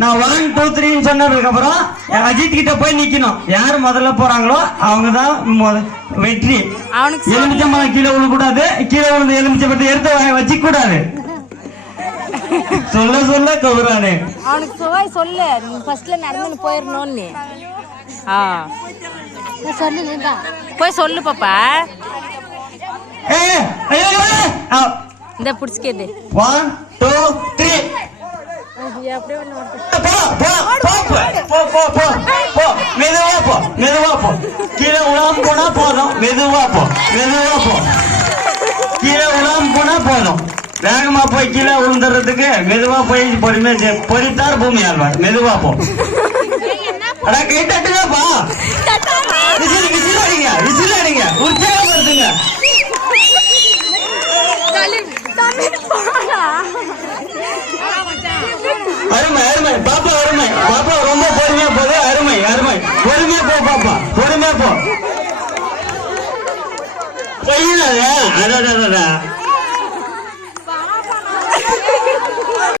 நான் 1 2 3 சொன்னதுக்கு அப்புறம் அஜித் கிட்ட போய் நிக்கணும். யாரு முதல்ல போறாங்களோ அவங்கதான் வெற்றி. எலுமிச்சம்பழம் கீழே விழக்கூடாது. கீழே விழுந்து எலுமிச்சம்பழத்தை எடுத்து வச்சு கூடாது. சொல்ல சொல்ல கவுரானே அவனுக்கு சுவாய் சொல்லு. ஃபர்ஸ்ட்ல நடந்து போயிடணும். நீ சொல்லு போய் சொல்லு பாப்பா. இந்த புடிச்சுக்கேது 1 2 3 மெதுவா போ. கீழே உலாம போனா போதும். மெதுவா போ. கீழே உலாம போனா போதும். வேகமா போய் கீழே விழுந்துறதுக்கு மெதுவா போய் பொறுமையா பொறித்தார் பூமி ஆழ்வார். மெதுவா போ. அடா கை தட்டுங்கப்பா. விசில் அடிங்க. உற்சாகப்படுத்துங்க. அருமை பாப்பா அருமை. பாப்பா ரொம்ப பொறுமையா போகுது. அருமை பொறுமையா போ பாப்பா. பொறுமையா போ. பொய்யாத